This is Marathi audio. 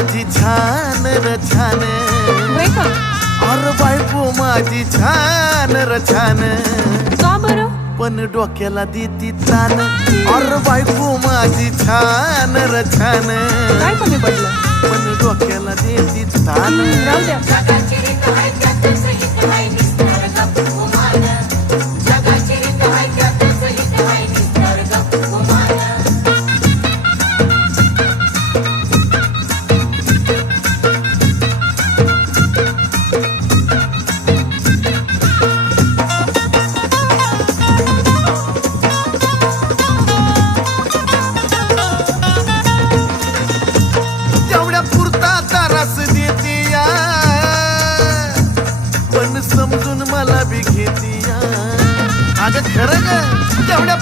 माझी छान र छान, होय का? अरे बायको माझी छान र छान, का बरं? पण डोक्याला देती तान. अरे बायको माझी छान र छान, काय कमी पडलं? पण डोक्याला देती तान. राहू द्या. तेवढ्या पुरता तारास देती या, पण समजून मला बी घेती या. अगं खरं ग, तेवढ्या